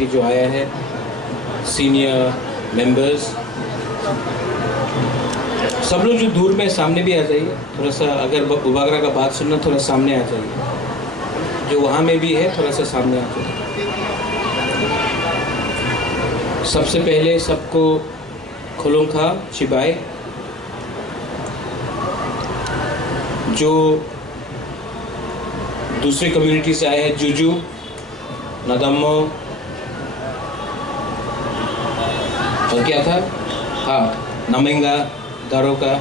जो आया है, सीनियर मेंबर्स, सब लोग जो दूर में सामने भी आ जाइए थोड़ा सा। अगर बुबागरा का बात सुनना, थोड़ा सामने आ जाइए। जो वहाँ में भी है थोड़ा सा सामने आ जाइए। सबसे पहले सबको खुलुंखा चिबाए। जो दूसरी कम्युनिटी से आए हैं, जुजू, नदम्मो और क्या था, हाँ, नमिंगा, दारोका,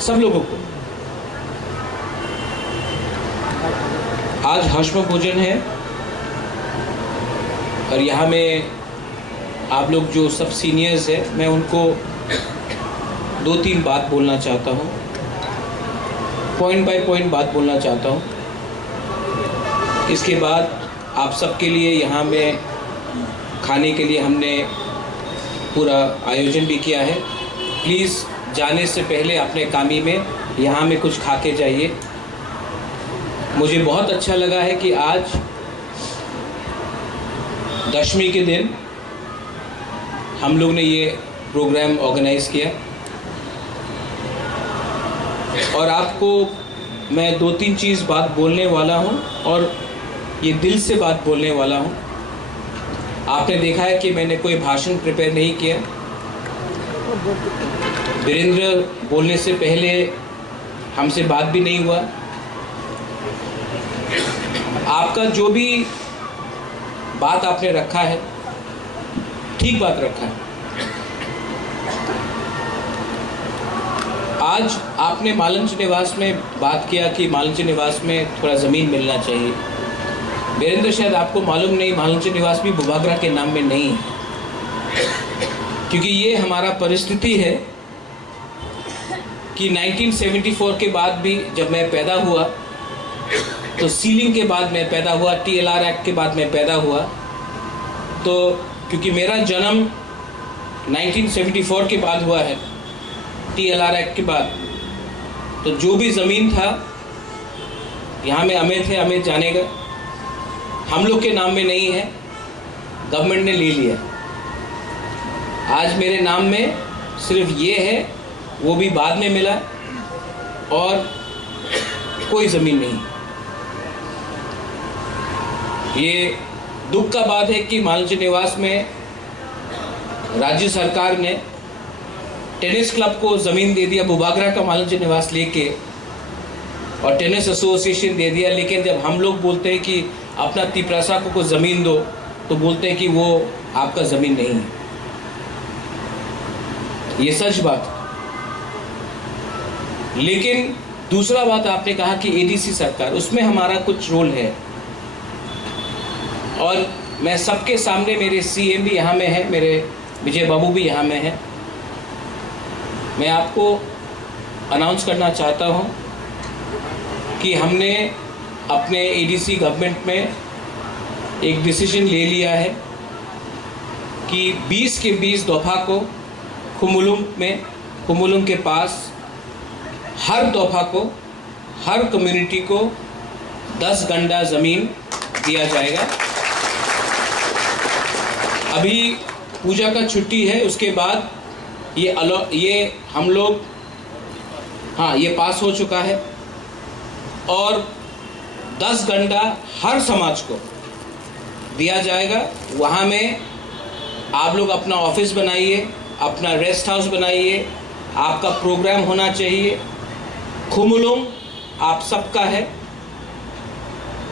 सब लोगों को आज हश्म भोजन है। और यहाँ में आप लोग जो सब सीनियर्स हैं, मैं उनको 2-3 बात बोलना चाहता हूँ, पॉइंट बाय पॉइंट बात बोलना चाहता हूँ। इसके बाद आप सबके लिए यहाँ में खाने के लिए हमने पूरा आयोजन भी किया है। प्लीज़ जाने से पहले अपने कामी में यहाँ में कुछ खा के जाइए। मुझे बहुत अच्छा लगा है कि आज दशमी के दिन हम लोग ने ये प्रोग्राम ऑर्गेनाइज किया। और आपको मैं 2-3 चीज़ बात बोलने वाला हूँ और ये दिल से बात बोलने वाला हूँ। आपने देखा है कि मैंने कोई भाषण प्रिपेयर नहीं किया। वीरेंद्र बोलने से पहले हमसे बात भी नहीं हुआ। आपका जो भी बात आपने रखा है, ठीक बात रखा है। आज आपने मालंच निवास में बात किया कि मालंच निवास में थोड़ा ज़मीन मिलना चाहिए। वीरेंद्र, शायद आपको मालूम नहीं, मालंच निवास भी बुबागरा के नाम में नहीं है, क्योंकि ये हमारा परिस्थिति है कि 1974 के बाद भी, जब मैं पैदा हुआ तो सीलिंग के बाद मैं पैदा हुआ, TLR एक्ट के बाद मैं पैदा हुआ। तो क्योंकि मेरा जन्म 1974 के बाद हुआ है, TLR एक्ट के बाद, तो जो भी ज़मीन था यहाँ में अमित है, अमित जानेगा, हम लोग के नाम में नहीं है, गवर्नमेंट ने ले लिया। आज मेरे नाम में सिर्फ ये है, वो भी बाद में मिला, और कोई ज़मीन नहीं। ये दुख का बात है कि मालंच निवास में राज्य सरकार ने टेनिस क्लब को ज़मीन दे दिया, बुबागरा का मालंच निवास लेके, और टेनिस एसोसिएशन दे दिया। लेकिन जब हम लोग बोलते हैं कि अपना तिपरासा को ज़मीन दो, तो बोलते हैं कि वो आपका ज़मीन नहीं है। ये सच बात। लेकिन दूसरा बात आपने कहा कि ADC सरकार, उसमें हमारा कुछ रोल है। और मैं सबके सामने, मेरे CM भी यहाँ में है, मेरे विजय बाबू भी यहाँ में है, मैं आपको अनाउंस करना चाहता हूँ कि हमने अपने ADC गवर्नमेंट में एक डिसीजन ले लिया है कि 20 के 20 दफ़ा को खुमुलुंग के पास हर दफ़ा को, हर कम्युनिटी को 10 गंडा ज़मीन दिया जाएगा। अभी पूजा का छुट्टी है, उसके बाद ये हम लोग, हाँ, ये पास हो चुका है। और 10 गंडा हर समाज को दिया जाएगा। वहाँ में आप लोग अपना ऑफिस बनाइए, अपना रेस्ट हाउस बनाइए, आपका प्रोग्राम होना चाहिए। खुमुलुंग आप सबका है,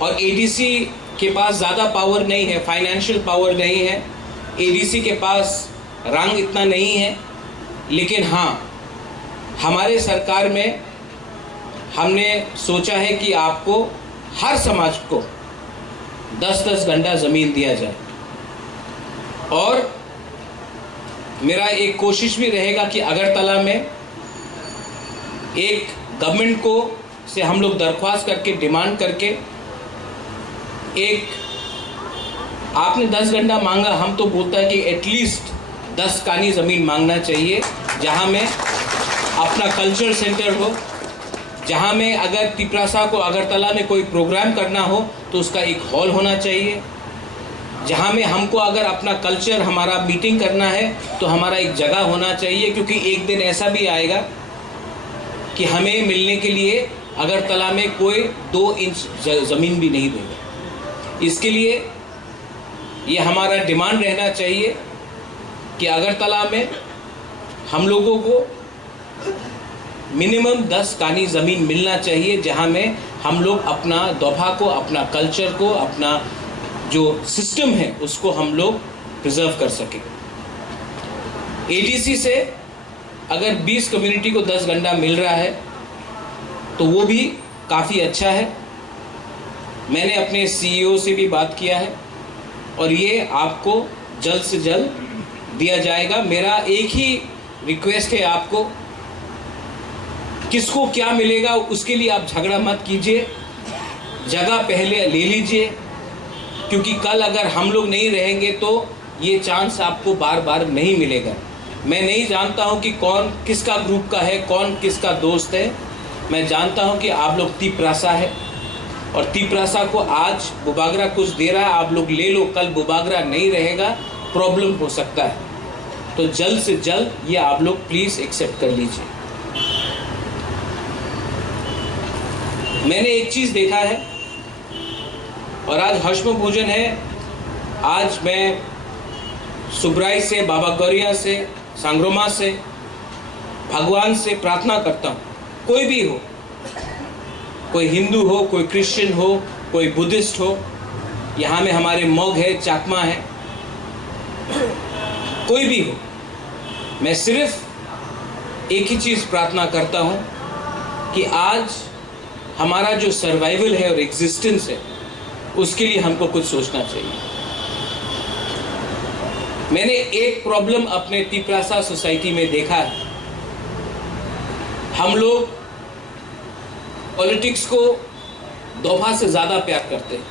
और ADC के पास ज़्यादा पावर नहीं है, फाइनेंशियल पावर नहीं है, ADC के पास रंग इतना नहीं है। लेकिन हाँ, हमारे सरकार में हमने सोचा है कि आपको हर समाज को 10-10 गंडा ज़मीन दिया जाए। और मेरा एक कोशिश भी रहेगा कि अगरतला में एक गवर्नमेंट को से हम लोग दरख्वास्त करके, डिमांड करके, एक आपने 10 गंडा मांगा, हम तो बोलता है कि एटलीस्ट 10 कानी ज़मीन मांगना चाहिए, जहाँ में अपना कल्चर सेंटर हो, जहाँ में अगर तिपरासा को अगरतला में कोई प्रोग्राम करना हो तो उसका एक हॉल होना चाहिए। जहाँ में हमको अगर अपना कल्चर, हमारा मीटिंग करना है तो हमारा एक जगह होना चाहिए, क्योंकि एक दिन ऐसा भी आएगा कि हमें मिलने के लिए अगरतला में कोई 2 इंच ज़मीन भी नहीं देगा। इसके लिए ये हमारा डिमांड रहना चाहिए कि अगरतला में हम लोगों को मिनिमम 10 कानी ज़मीन मिलना चाहिए, जहाँ में हम लोग अपना दोफा को, अपना कल्चर को, अपना जो सिस्टम है उसको हम लोग प्रिजर्व कर सकें। एडीसी से अगर 20 कम्युनिटी को 10 गंडा मिल रहा है तो वो भी काफ़ी अच्छा है। मैंने अपने सीईओ से भी बात किया है और ये आपको जल्द से जल्द दिया जाएगा। मेरा एक ही रिक्वेस्ट है आपको, किसको क्या मिलेगा उसके लिए आप झगड़ा मत कीजिए, जगह पहले ले लीजिए, क्योंकि कल अगर हम लोग नहीं रहेंगे तो ये चांस आपको बार बार नहीं मिलेगा। मैं नहीं जानता हूँ कि कौन किसका ग्रुप का है, कौन किसका दोस्त है। मैं जानता हूँ कि आप लोग तिपरासा है और तिपरासा को आज बुबागरा कुछ दे रहा है, आप लोग ले लो, कल बुबागरा नहीं रहेगा, प्रॉब्लम हो सकता है। तो जल्द से जल्द ये आप लोग प्लीज़ एक्सेप्ट कर लीजिए। मैंने एक चीज़ देखा है और आज हश्म भोजन है। आज मैं सुब्राई से, बाबा गौरिया से, सांग्रोमा से भगवान से प्रार्थना करता हूँ, कोई भी हो, कोई हिंदू हो, कोई क्रिश्चियन हो, कोई बुद्धिस्ट हो, यहाँ में हमारे मौग है, चाकमा है, कोई भी हो, मैं सिर्फ एक ही चीज़ प्रार्थना करता हूँ कि आज हमारा जो सर्वाइवल है और एग्जिस्टेंस है उसके लिए हमको कुछ सोचना चाहिए। मैंने एक प्रॉब्लम अपने तिपरासा सोसाइटी में देखा है, हम लोग पॉलिटिक्स को दोफा से ज़्यादा प्यार करते हैं।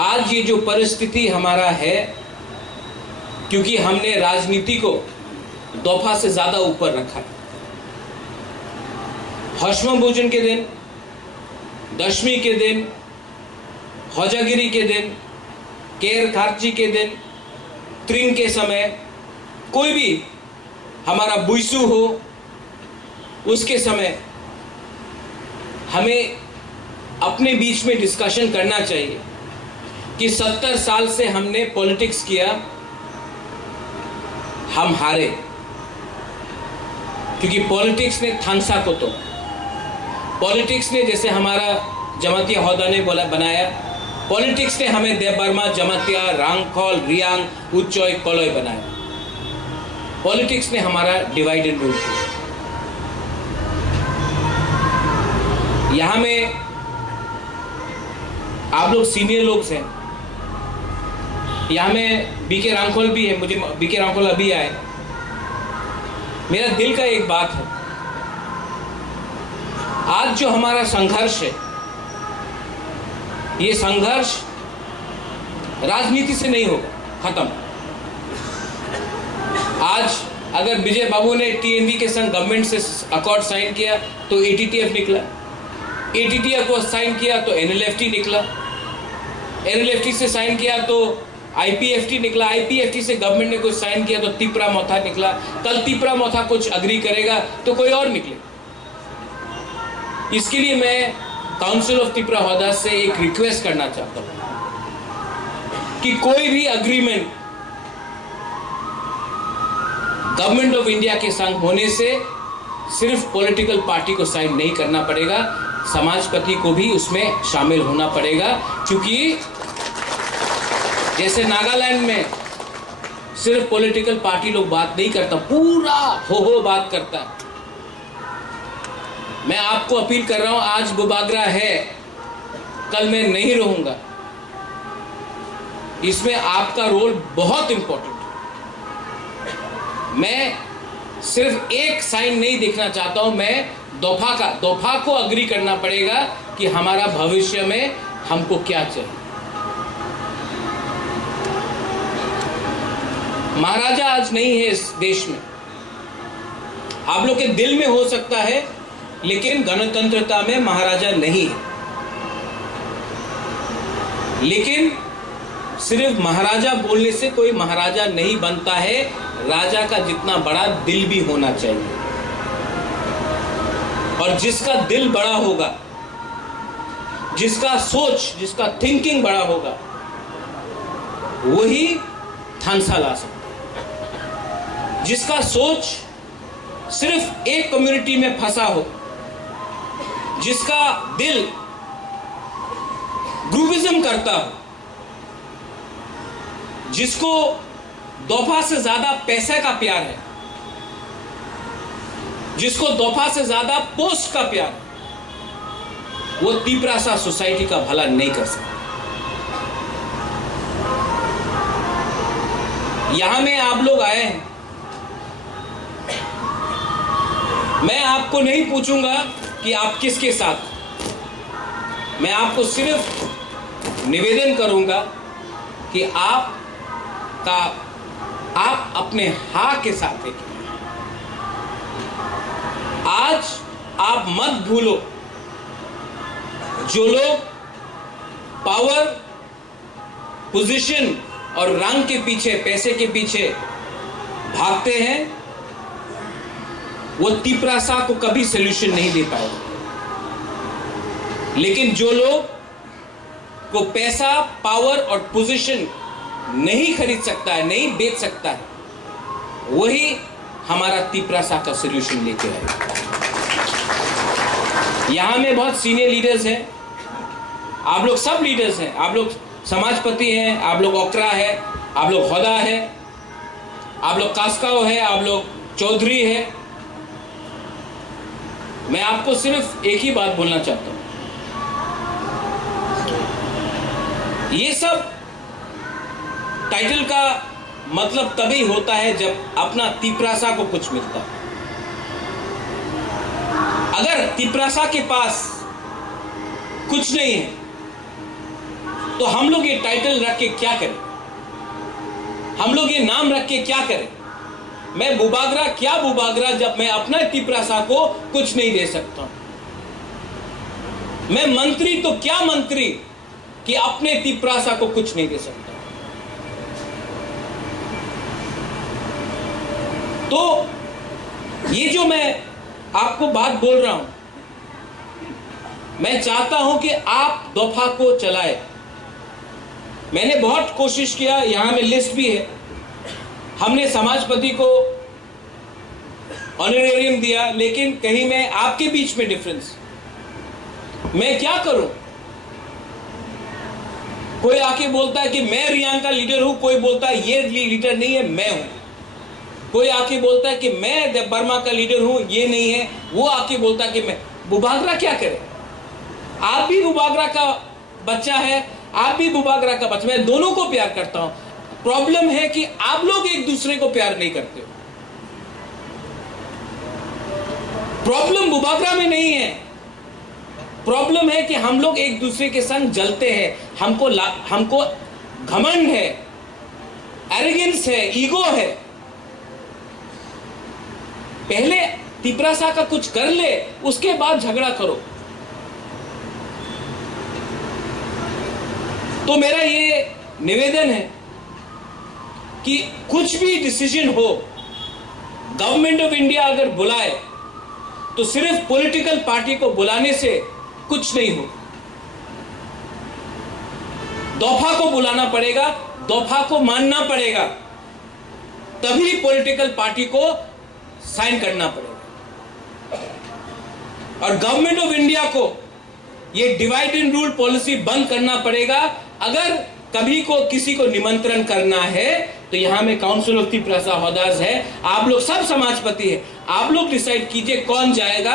आज ये जो परिस्थिति हमारा है, क्योंकि हमने राजनीति को दोफा से ज़्यादा ऊपर रखा है। हश्म भोजन के दिन, दशमी के दिन, हौजागिरी के दिन, केर खारची के दिन, त्रिंग के समय, कोई भी हमारा बुइसू हो, उसके समय हमें अपने बीच में डिस्कशन करना चाहिए कि 70 साल से हमने पॉलिटिक्स किया, हम हारे, क्योंकि पॉलिटिक्स ने थानसा को, तो पॉलिटिक्स ने, जैसे हमारा जमातिया हौदा ने बनाया, पॉलिटिक्स ने हमें देवबर्मा, जमातिया, रांगखोल, रियांग, उच्चोय, कलोय बनाया। पॉलिटिक्स ने हमारा डिवाइड एंड रूल किया। यहाँ में आप लोग सीनियर लोग हैं, यहाँ में बीके रांगखोल भी है, मुझे बीके रांगखोल अभी आए। मेरा दिल का एक बात है, आज जो हमारा संघर्ष है, ये संघर्ष राजनीति से नहीं होगा खत्म। आज अगर विजय बाबू ने टीएनवी के संग गवर्नमेंट से अकॉर्ड साइन किया तो एटीटीएफ निकला, एटीटीएफ को साइन किया तो एनएलएफटी निकला, एनएलएफटी से साइन किया तो आईपीएफटी निकला, आईपीएफटी से गवर्नमेंट ने कुछ साइन किया तो तिपरा मोथा निकला, कल तिपरा मोथा कुछ अग्री करेगा तो कोई और निकले। इसके लिए मैं काउंसिल ऑफ तिपरा हौदा से एक रिक्वेस्ट करना चाहता हूं कि कोई भी अग्रीमेंट गवर्नमेंट ऑफ इंडिया के संग होने से सिर्फ पॉलिटिकल पार्टी को साइन नहीं करना पड़ेगा, समाजपति को भी उसमें शामिल होना पड़ेगा। क्योंकि जैसे नागालैंड में सिर्फ पॉलिटिकल पार्टी लोग बात नहीं करता, पूरा हो बात करता है। मैं आपको अपील कर रहा हूं, आज बुबागरा है, कल मैं नहीं रहूंगा, इसमें आपका रोल बहुत इंपॉर्टेंट है। मैं सिर्फ एक साइन नहीं देखना चाहता हूं, मैं दोफा को अग्री करना पड़ेगा कि हमारा भविष्य में हमको क्या चाहिए। महाराजा आज नहीं है इस देश में, आप लोग के दिल में हो सकता है, लेकिन गणतंत्रता में महाराजा नहीं है। लेकिन सिर्फ महाराजा बोलने से कोई महाराजा नहीं बनता है, राजा का जितना बड़ा दिल भी होना चाहिए। और जिसका दिल बड़ा होगा, जिसका सोच, जिसका थिंकिंग बड़ा होगा, वही थानसा ला सकता है। जिसका सोच सिर्फ एक कम्युनिटी में फंसा हो, जिसका दिल ग्रुपिज्म करता हो, जिसको दफा से ज्यादा पैसे का प्यार है, जिसको दफा से ज्यादा पोस्ट का प्यार है, वो तिपरासा सोसाइटी का भला नहीं कर सकता। यहां में आप लोग आए हैं, मैं आपको नहीं पूछूंगा कि आप किसके साथ, मैं आपको सिर्फ निवेदन करूंगा कि आप अपने हाँ के साथ हैं। आज आप मत भूलो, जो लोग पावर, पोजीशन और रंग के पीछे, पैसे के पीछे भागते हैं, वो तिपरासा को कभी सलूशन नहीं दे पाएगा। लेकिन जो लोग को पैसा, पावर और पोजीशन नहीं खरीद सकता है, नहीं बेच सकता है, वही हमारा तिपरासा का सलूशन लेके आएगा। यहां में बहुत सीनियर लीडर्स हैं, आप लोग सब लीडर्स हैं, आप लोग समाजपति हैं, आप लोग ओकरा है, आप लोग होदा है, आप लोग कास्काओ है, आप लोग चौधरी है। मैं आपको सिर्फ एक ही बात बोलना चाहता हूं, ये सब टाइटल का मतलब तभी होता है जब अपना तिपरासा को कुछ मिलता है। अगर तिपरासा के पास कुछ नहीं है तो हम लोग ये टाइटल रख के क्या करें, हम लोग ये नाम रख के क्या करें। मैं बुबागरा क्या बुबागरा जब मैं अपना तिपरासा को कुछ नहीं दे सकता। मैं मंत्री तो क्या मंत्री कि अपने तिपरासा को कुछ नहीं दे सकता। तो ये जो मैं आपको बात बोल रहा हूं, मैं चाहता हूं कि आप दफा को चलाए। मैंने बहुत कोशिश किया, यहां में लिस्ट भी है, हमने समाजपति को ऑनरेरियम दिया, लेकिन कहीं में आपके बीच में डिफरेंस, मैं क्या करूं। कोई आके बोलता है कि मैं रियांग का लीडर हूं, कोई बोलता है ये लीडर नहीं है, मैं हूं। कोई आके बोलता है कि मैं बर्मा का लीडर हूं, ये नहीं है, वो आके बोलता है कि मैं। बुबागरा क्या करे, आप भी बुबागरा का बच्चा है, आप भी बुबागरा का बच्चा, मैं दोनों को प्यार करता हूं। प्रॉब्लम है कि आप लोग एक दूसरे को प्यार नहीं करते हो। प्रॉब्लम बुबागरा में नहीं है, प्रॉब्लम है कि हम लोग एक दूसरे के संग जलते हैं। हमको घमंड है, एरोगेंस है, ईगो है। पहले तिपरासा का कुछ कर ले, उसके बाद झगड़ा करो। तो मेरा ये निवेदन है कि कुछ भी डिसीजन हो, गवर्नमेंट ऑफ इंडिया अगर बुलाए तो सिर्फ पॉलिटिकल पार्टी को बुलाने से कुछ नहीं हो। दफा को बुलाना पड़ेगा, दफा को मानना पड़ेगा, तभी पॉलिटिकल पार्टी को साइन करना पड़ेगा। और गवर्नमेंट ऑफ इंडिया को ये डिवाइड एंड रूल पॉलिसी बंद करना पड़ेगा। अगर कभी को किसी को निमंत्रण करना है तो यहां में काउंसिल ऑफ तिपरासा होदार्स है, आप लोग सब समाजपति है, आप लोग डिसाइड कीजिए कौन जाएगा।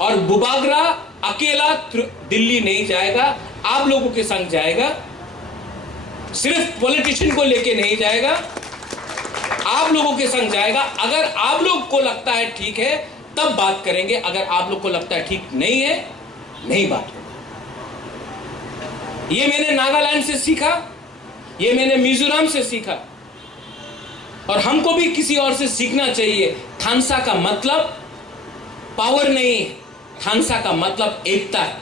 और बुबागरा अकेला दिल्ली नहीं जाएगा, आप लोगों के संग जाएगा, सिर्फ पॉलिटिशियन को लेके नहीं जाएगा, आप लोगों के संग जाएगा। अगर आप लोग को लगता है ठीक है तब बात करेंगे, अगर आप लोग को लगता है ठीक नहीं है, नहीं बात होगी। ये मैंने नागालैंड से सीखा, ये मैंने मिजोरम से सीखा, और हमको भी किसी और से सीखना चाहिए। थानसा का मतलब पावर नहीं, थानसा का मतलब एकता है।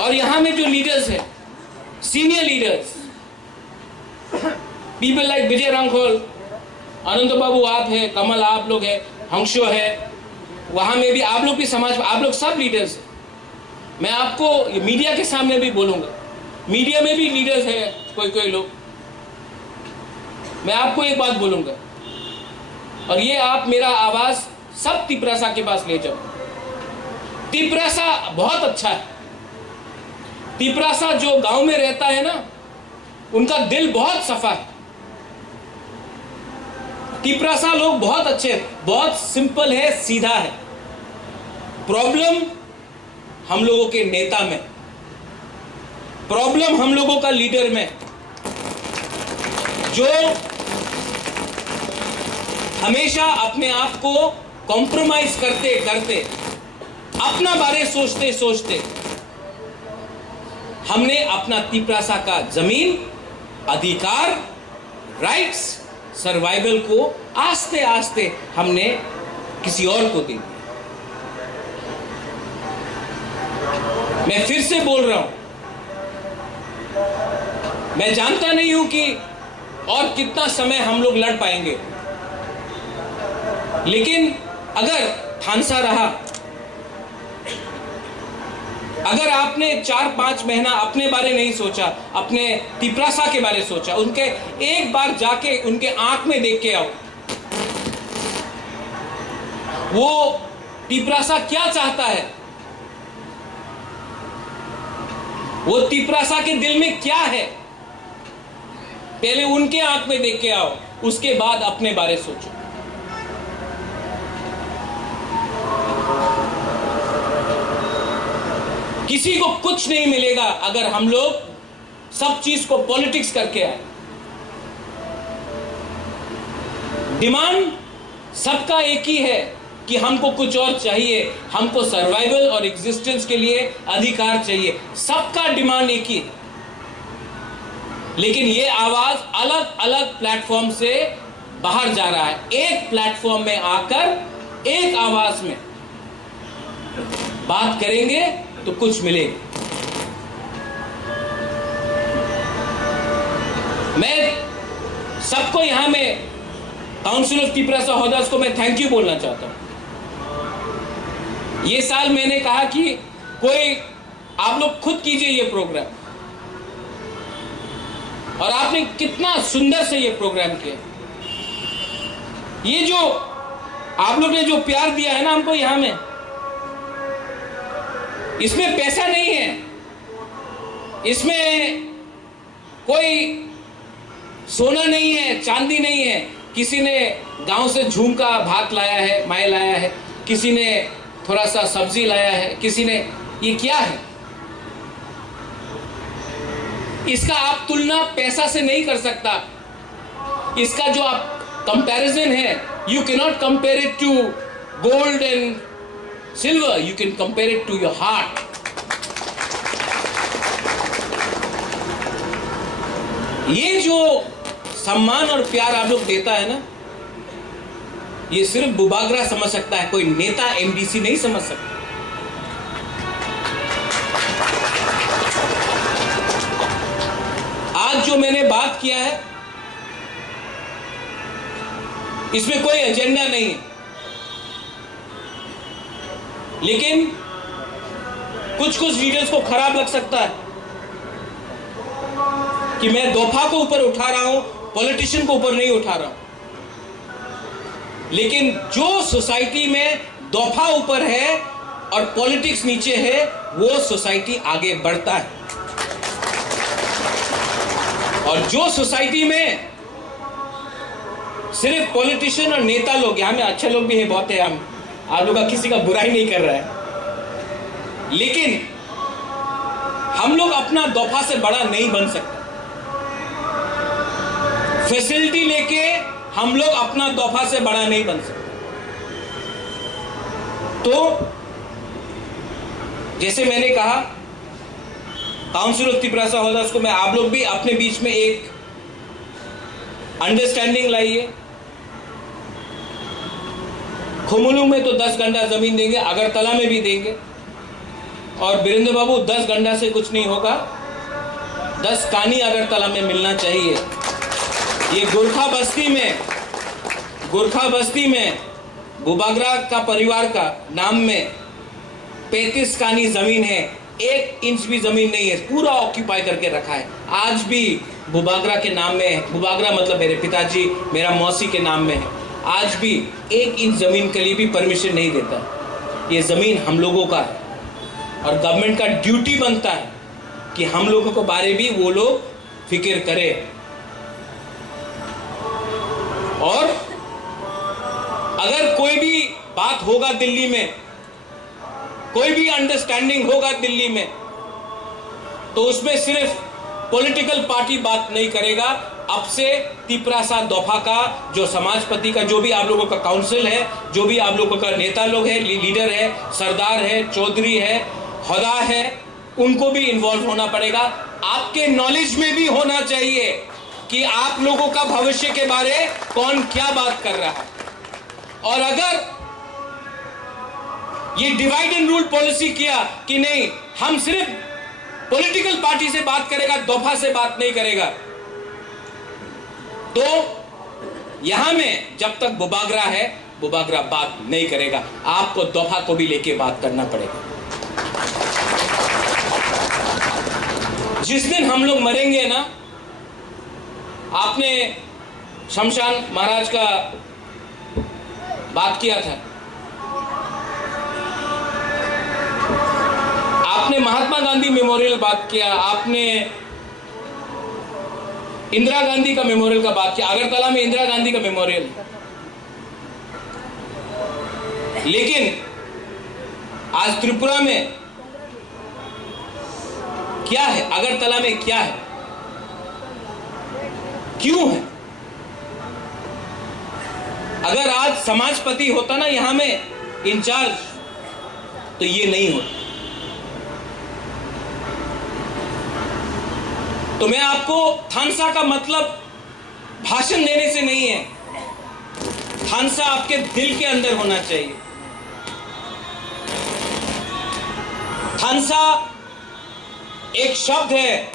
और यहां में जो लीडर्स हैं, senior leaders, people like विजय रांखोल, अनंत बाबू आप है, कमल आप लोग है, हंसो है, वहां में भी आप लोग भी समाज, आप लोग सब लीडर्स हैं। मैं आपको मीडिया के सामने भी बोलूंगा, मीडिया में भी लीडर्स है कोई लोग। मैं आपको एक बात बोलूंगा, और ये आप मेरा आवाज सब तिपरासा के पास ले जाओ। तिपरासा बहुत अच्छा है। तिपरासा जो गांव में रहता है ना, उनका दिल बहुत सफा है। तिपरासा लोग बहुत अच्छे, बहुत सिंपल है, सीधा है। प्रॉब्लम हम लोगों के नेता में, प्रॉब्लम हम लोगों का लीडर में, जो हमेशा अपने आप को कॉम्प्रोमाइज करते करते, अपना बारे सोचते सोचते, हमने अपना तिपरासा का जमीन, अधिकार, राइट्स, सर्वाइवल को आस्ते आस्ते हमने किसी और को दे दिया। मैं फिर से बोल रहा हूं, मैं जानता नहीं हूं कि और कितना समय हम लोग लड़ पाएंगे, लेकिन अगर ठानसा रहा, अगर आपने 4-5 महीना अपने बारे नहीं सोचा, अपने तिपरासा के बारे सोचा, उनके एक बार जाके उनके आंख में देख के आओ, वो तिपरासा क्या चाहता है, वो तिपरासा के दिल में क्या है, पहले उनके आंख में देख के आओ, उसके बाद अपने बारे सोचो। किसी को कुछ नहीं मिलेगा अगर हम लोग सब चीज को पॉलिटिक्स करके आए। डिमांड सबका एक ही है कि हमको कुछ और चाहिए, हमको सर्वाइवल और एग्जिस्टेंस के लिए अधिकार चाहिए। सबका डिमांड एक ही है, लेकिन ये आवाज अलग अलग प्लेटफॉर्म से बाहर जा रहा है। एक प्लेटफॉर्म में आकर एक आवाज में बात करेंगे तो कुछ मिलेगा। मैं सबको यहां में काउंसिल ऑफ तिपरासा होल्डर्स को मैं थैंक यू बोलना चाहता हूं। ये साल मैंने कहा कि कोई आप लोग खुद कीजिए ये प्रोग्राम, और आपने कितना सुंदर से ये प्रोग्राम किया। ये जो आप लोग ने जो प्यार दिया है ना हमको यहां में, इसमें पैसा नहीं है, इसमें कोई सोना नहीं है, चांदी नहीं है। किसी ने गांव से झूमका भात लाया है, माए लाया है, किसी ने थोड़ा सा सब्जी लाया है, किसी ने, ये क्या है? इसका आप तुलना पैसा से नहीं कर सकता। इसका जो आप कंपैरिजन है, you can not compare it to gold and silver, you can compare it to your heart. ये जो सम्मान और प्यार आप लोग देता है ना, ये सिर्फ बुबागरा समझ सकता है, कोई नेता एमडीसी नहीं समझ सकता। आज जो मैंने बात किया है, इसमें कोई एजेंडा नहीं है, लेकिन कुछ लीडर्स को खराब लग सकता है कि मैं दोफा को ऊपर उठा रहा हूं, पॉलिटिशियन को ऊपर नहीं उठा रहा हूं। लेकिन जो सोसाइटी में दोफा ऊपर है और पॉलिटिक्स नीचे है, वो सोसाइटी आगे बढ़ता है। और जो सोसाइटी में सिर्फ पॉलिटिशियन और नेता लोग, यहां में अच्छे लोग भी हैं, बहुत है, हम आप लोग का किसी का बुराई नहीं कर रहा है, लेकिन हम लोग अपना दोफा से बड़ा नहीं बन सकते। फैसिलिटी लेके हम लोग अपना दोफा से बड़ा नहीं बन सकते। तो जैसे मैंने कहा, काउंसिल ऑफ तिपरासा होल्डर्स को मैं, आप लोग भी अपने बीच में एक अंडरस्टैंडिंग लाइए। खुमुलुंग में तो 10 गंडा जमीन देंगे, अगरतला में भी देंगे, और वीरेंद्र बाबू 10 गंडा से कुछ नहीं होगा। 10 कानी अगरतला में मिलना चाहिए। ये गोरखा बस्ती में बुबागरा का परिवार का नाम में 35 कानी जमीन है, 1 इंच भी जमीन नहीं है, पूरा ऑक्यूपाई करके रखा है। आज भी बुबागरा के नाम में है, बुबागरा मतलब मेरे पिताजी, मेरा मौसी के नाम में है। आज भी 1 इंच जमीन के लिए भी परमिशन नहीं देता। ये जमीन हम लोगों का है और गवर्नमेंट का ड्यूटी बनता है कि हम लोगों के बारे भी वो लोग फिक्र करे। और अगर कोई भी बात होगा दिल्ली में, कोई भी अंडरस्टैंडिंग होगा दिल्ली में, तो उसमें सिर्फ पॉलिटिकल पार्टी बात नहीं करेगा। अब से तिपरासा दफा का जो समाजपति का जो भी आप लोगों का काउंसिल है, जो भी आप लोगों का नेता लोग है, लीडर है, सरदार है, चौधरी है, होदा है, उनको भी इन्वॉल्व होना पड़ेगा। आपके नॉलेज में भी होना चाहिए कि आप लोगों का भविष्य के बारे कौन क्या बात कर रहा है। और अगर ये डिवाइड एंड रूल पॉलिसी किया कि नहीं, हम सिर्फ पॉलिटिकल पार्टी से बात करेगा, दफा से बात नहीं करेगा, तो यहां में जब तक बुबागरा है, बुबागरा बात नहीं करेगा। आपको दफा को भी लेके बात करना पड़ेगा। जिस दिन हम लोग मरेंगे ना, आपने शमशान महाराज का बात किया था, आपने महात्मा गांधी मेमोरियल बात किया, आपने इंदिरा गांधी का मेमोरियल का बात किया। अगरतला में इंदिरा गांधी का मेमोरियल, लेकिन आज त्रिपुरा में क्या है, अगरतला में क्या है, क्यों है? अगर आज समाजपति होता ना यहां में इंचार्ज, तो ये नहीं होता। तो मैं आपको थानसा का मतलब भाषण देने से नहीं है, थानसा आपके दिल के अंदर होना चाहिए। थानसा एक शब्द है,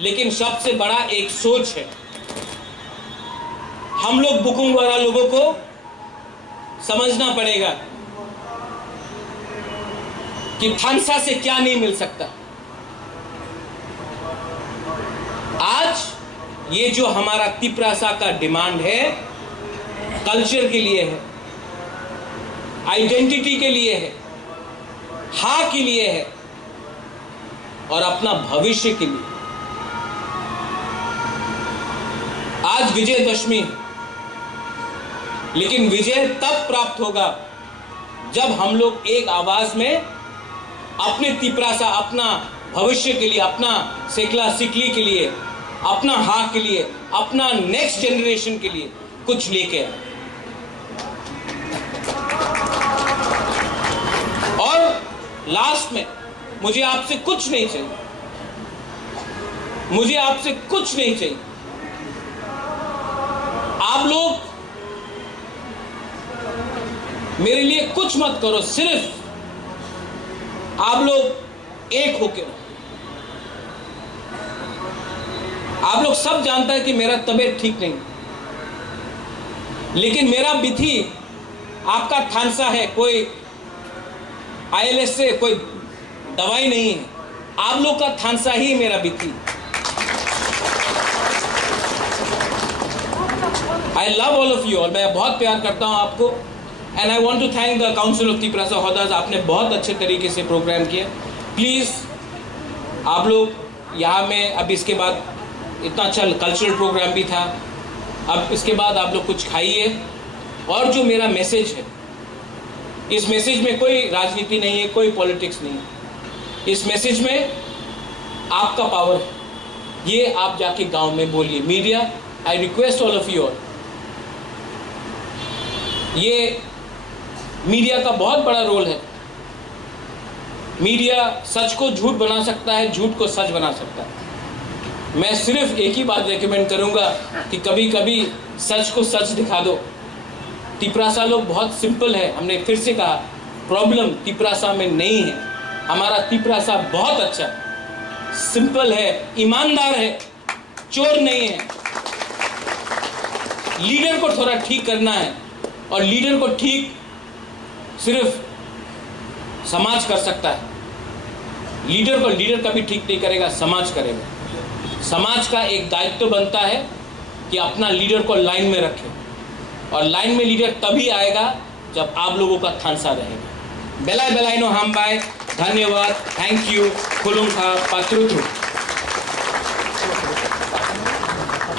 लेकिन शब्द से बड़ा एक सोच है। हम लोग बुकुंग वाला लोगों को समझना पड़ेगा कि थानसा से क्या नहीं मिल सकता। आज ये जो हमारा तिपरासा का डिमांड है, कल्चर के लिए है, आइडेंटिटी के लिए है, हाँ के लिए है और अपना भविष्य के लिए। आज विजयदशमी है, लेकिन विजय तब प्राप्त होगा जब हम लोग एक आवाज में अपने तिपरासा, अपना भविष्य के लिए, अपना सेकला सिकली के लिए, अपना हाँ के लिए, अपना नेक्स्ट जनरेशन के लिए कुछ लेके आए। और लास्ट में मुझे आपसे कुछ नहीं चाहिए, मुझे आपसे कुछ नहीं चाहिए। आप लोग मेरे लिए कुछ मत करो, सिर्फ आप लोग एक होके रहो। आप लोग सब जानता है कि मेरा तबीयत ठीक नहीं, लेकिन मेरा विधि आपका थानसा है, कोई आईएलएस से कोई दवाई नहीं है। आप लोग का थानसा ही मेरा विधि। I love all of you all, मैं बहुत प्यार करता हूं आपको। And I want to thank the council of Tiprasa होदाज, आपने बहुत अच्छे तरीके से प्रोग्राम किया। प्लीज़ आप लोग यहाँ में, अब इसके बाद इतना अच्छा कल्चरल प्रोग्राम भी था, अब इसके बाद आप लोग कुछ खाइए। और जो मेरा मैसेज है, इस मैसेज में कोई राजनीति नहीं है, कोई पॉलिटिक्स नहीं है। इस मैसेज में आपका पावर है, ये आप जाके गांव में बोलिए। Media, I request all of you all, ये मीडिया का बहुत बड़ा रोल है। मीडिया सच को झूठ बना सकता है, झूठ को सच बना सकता है। मैं सिर्फ एक ही बात रेकमेंड करूंगा कि कभी कभी सच को सच दिखा दो। तिपरासा लोग बहुत सिंपल है, हमने फिर से कहा, प्रॉब्लम तिपरासा में नहीं है। हमारा तिपरासा बहुत अच्छा, सिंपल है, ईमानदार है, चोर नहीं है। लीडर को थोड़ा ठीक करना है, और लीडर को ठीक सिर्फ समाज कर सकता है। लीडर को लीडर कभी ठीक नहीं करेगा, समाज करेगा। समाज का एक दायित्व बनता है कि अपना लीडर को लाइन में रखे, और लाइन में लीडर तभी आएगा जब आप लोगों का थानसा रहेगा। बेलाय बेलायनो हामबाय, धन्यवाद, थैंक यू, खुलुमखा, पात्रुथु।